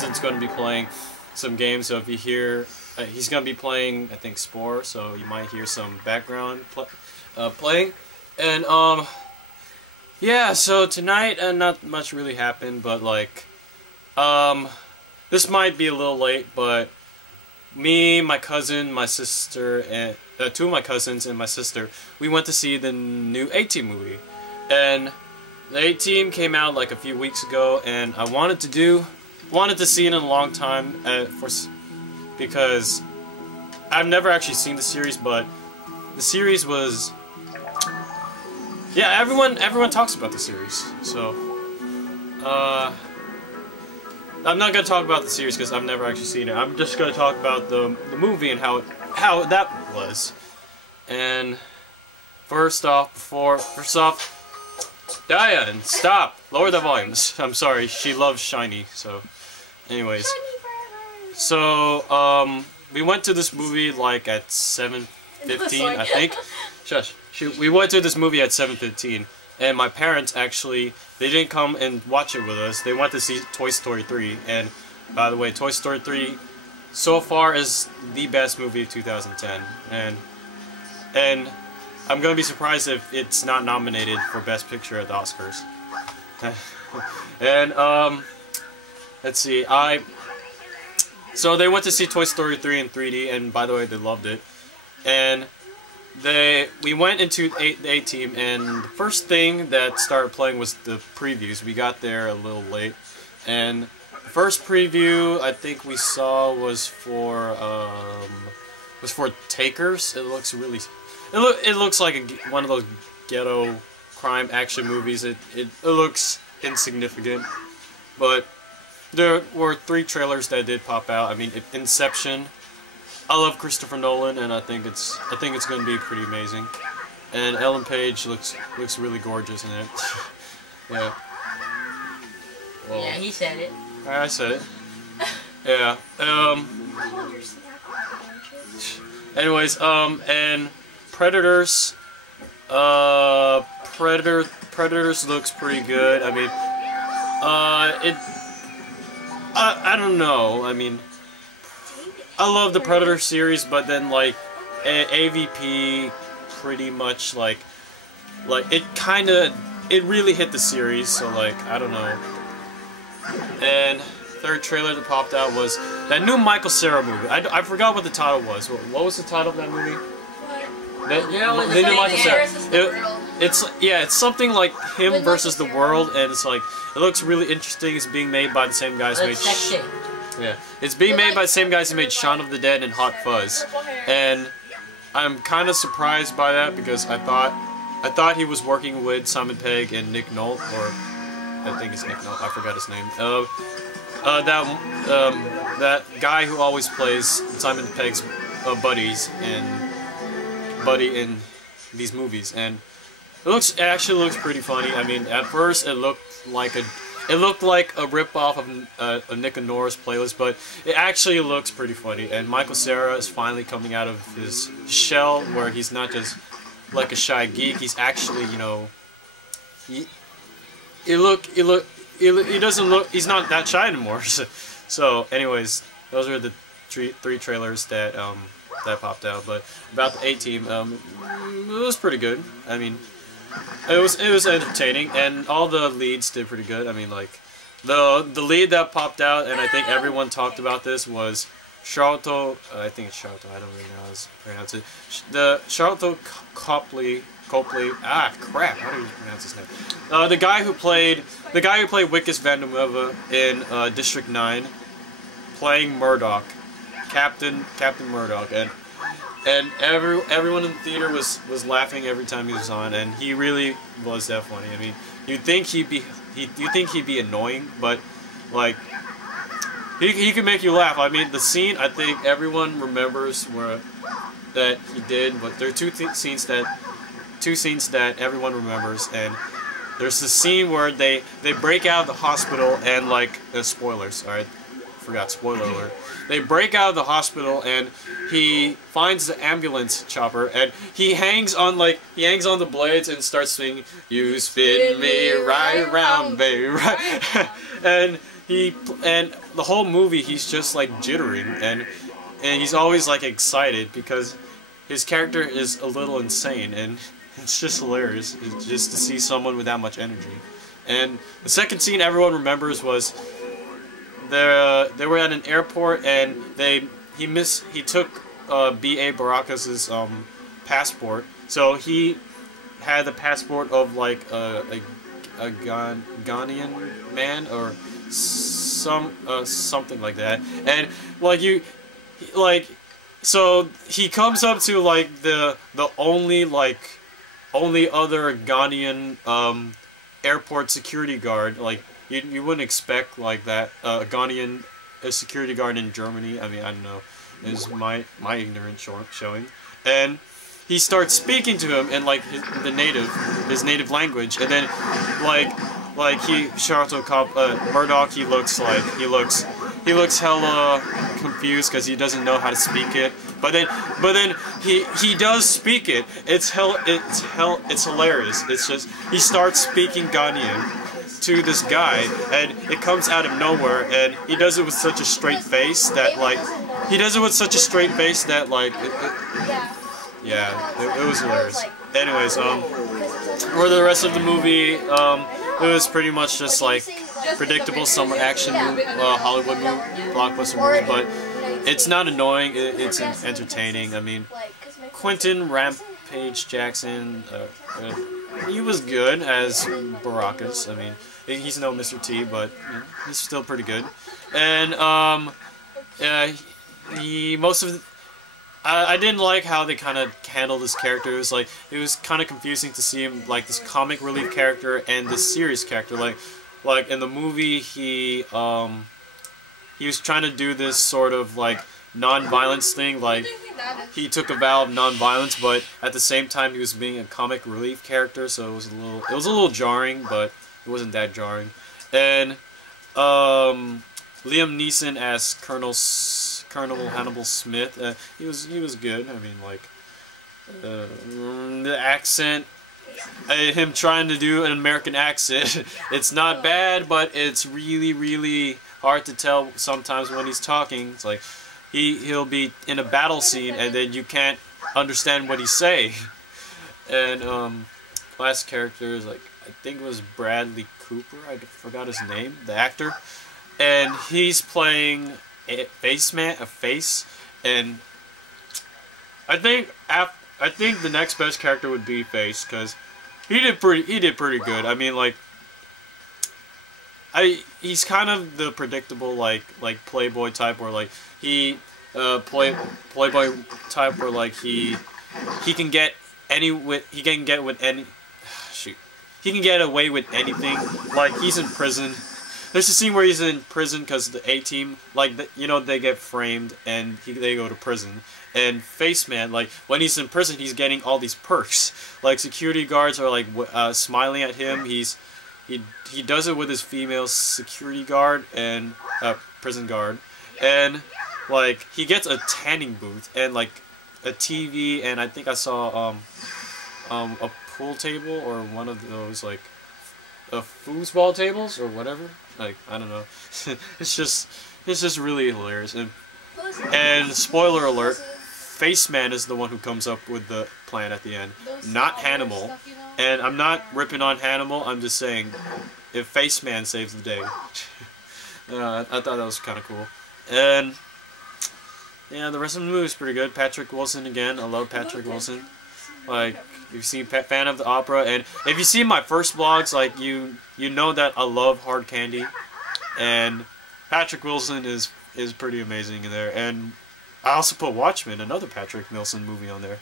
Justin's going to be playing some games, so if you hear, he's going to be playing, I think, Spore, so you might hear some background playing. And, yeah, so tonight, not much really happened, but, like, this might be a little late, but me, my cousin, my sister, and two of my cousins and my sister, we went to see the new A-Team movie. And the A-Team came out like a few weeks ago, and I wanted to see it in a long time, because I've never actually seen the series, but the series was, yeah, everyone talks about the series, so I'm not gonna talk about the series because I've never actually seen it. I'm just gonna talk about the movie and how that was. And first off, Diane, stop! Lower the volumes. I'm sorry, she loves Shiny, so anyways. So, we went to this movie like at 7:15, I think. Shush. We went to this movie at 7:15, and my parents actually, they didn't come and watch it with us. They went to see Toy Story 3, and by the way, Toy Story 3 so far is the best movie of 2010, and I'm gonna be surprised if it's not nominated for Best Picture at the Oscars. And let's see, so they went to see Toy Story 3 in 3D, and by the way, they loved it. And we went into the A-Team, and the first thing that started playing was the previews. We got there a little late, and the first preview I think we saw was for Takers. It looks really, it looks like one of those ghetto crime action movies. It looks insignificant, but there were 3 trailers that did pop out. I mean, Inception. I love Christopher Nolan, and I think it's going to be pretty amazing. And Ellen Page looks really gorgeous in it. Yeah. Well, yeah, he said it. I said it. Yeah. Anyways, and Predators. Predators looks pretty good. I mean, I don't know. I mean, I love the Predator series, but then like AVP pretty much like it really hit the series, so like I don't know. And third trailer that popped out was that new Michael Cera movie. I forgot what the title was. What was the title of that movie? The new Michael Cera. It's something like him versus the world, and it's like it looks really interesting. It's being made by the same guys who made. Yeah, it's being made by the same guys who made Shaun of the Dead and Hot Fuzz, and I'm kind of surprised by that because I thought he was working with Simon Pegg and Nick Nolte, or I think it's Nick Nolte. I forgot his name. That guy who always plays Simon Pegg's buddy in these movies, and it actually looks pretty funny. I mean, at first it looked like a rip-off of Nick and Nora's Playlist, but it actually looks pretty funny. And Michael Cera is finally coming out of his shell, where he's not just like a shy geek. He's actually, you know, he doesn't look. He's not that shy anymore. So, anyways, those are the 3 trailers that that popped out. But about the A-Team, it was pretty good. I mean, it was entertaining, and all the leads did pretty good. I mean, like the lead that popped out, and I think everyone talked about this, was Sharlto. I think it's Sharlto. I don't really know how to pronounce it. The Sharlto Copley. Ah, crap! How do you pronounce his name? The guy who played Wickes Van der Merwe in District 9, playing Murdoch, Captain Murdoch, and everyone in the theater was laughing every time he was on, and he really was that funny. I mean, you'd think he'd be annoying, but like he could make you laugh. I mean, the scene I think everyone remembers that he did, but there are two scenes that everyone remembers, and there's the scene where they break out of the hospital and like spoilers. All right, forgot, spoiler alert. They break out of the hospital and he finds the ambulance chopper and he hangs on the blades and starts singing, "You spin me right round, baby, right." And and the whole movie he's just like jittering and he's always like excited because his character is a little insane, and it's just hilarious just to see someone with that much energy. And the second scene everyone remembers was they were at an airport and he took B.A. Baracus's passport, so he had the passport of like a Ghanaian man or something like that, and so he comes up to like the only other Ghanaian airport security guard. Like you wouldn't expect like that a Ghanaian security guard in Germany. I mean, I don't know, is my ignorance showing. And he starts speaking to him in like his native language, and then like he Murdoch, he looks hella confused because he doesn't know how to speak it. But then he does speak it. It's hilarious. It's just he starts speaking Ghanaian to this guy, and it comes out of nowhere, and he does it with such a straight face that it was hilarious. Anyways, for the rest of the movie, it was pretty much just like predictable summer action Hollywood movie, blockbuster movie, but it's not annoying. It's entertaining. I mean, Quentin Rampage Jackson, he was good as Baracus. I mean, he's no Mr. T, but you know, he's still pretty good. And I didn't like how they kind of handled his character. It was kind of confusing to see him like this comic relief character and this serious character. Like in the movie, he was trying to do this sort of like non-violence thing. Like he took a vow of non-violence, but at the same time he was being a comic relief character. So it was a little jarring, but it wasn't that jarring. And Liam Neeson as Colonel Hannibal Smith, he was good. I mean, like the accent, him trying to do an American accent, it's not bad, but it's really hard to tell sometimes when he's talking. It's like he'll be in a battle scene and then you can't understand what he's saying. And last character is like, I think it was Bradley Cooper. I forgot his name, the actor, and he's playing a face, and I think the next best character would be Face, because he did pretty good. I mean, like he's kind of the predictable like playboy type, where like he playboy type where like he can get away with anything. Like he's in prison. There's a scene where he's in prison because the A-Team, like, they get framed and they go to prison. And Faceman, like, when he's in prison, he's getting all these perks. Like, security guards are, like, smiling at him. He does it with his female security guard and prison guard. And, like, he gets a tanning booth and, like, a TV, and I think I saw a pool table or one of those, like, foosball tables or whatever. Like, I don't know. It's just really hilarious. And spoiler alert, Faceman is the one who comes up with the plan at the end, not Hannibal. And I'm not ripping on Hannibal, I'm just saying, if Faceman saves the day. I thought that was kind of cool. And yeah, the rest of the movie is pretty good. Patrick Wilson again. I love Patrick Wilson. Like, if you've seen Fan of the Opera, and if you see my first vlogs, like, you know that I love Hard Candy, and Patrick Wilson is pretty amazing in there. And I also put Watchmen, another Patrick Wilson movie, on there.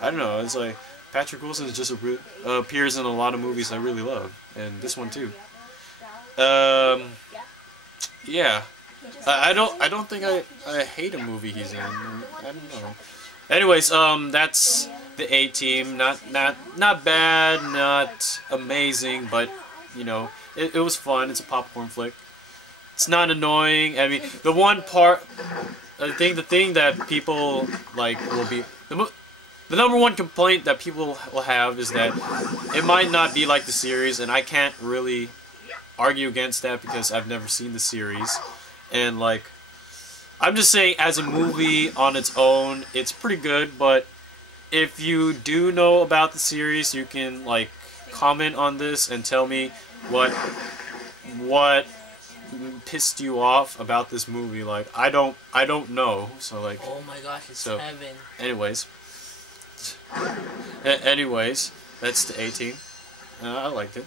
I don't know, it's like Patrick Wilson just appears in a lot of movies I really love, and this one too. Yeah, I don't think I hate a movie he's in. I don't know. Anyways, that's the A-Team. Not bad, not amazing, but you know, it was fun. It's a popcorn flick. It's not annoying. I mean, the one part, I think the thing that people like will be the number one complaint that people will have is that it might not be like the series, and I can't really argue against that because I've never seen the series, and like, I'm just saying as a movie on its own, it's pretty good. But if you do know about the series, you can like comment on this and tell me what pissed you off about this movie. Like, I don't know. So like, oh my gosh, it's so, heaven. Anyways, that's the 18. I liked it.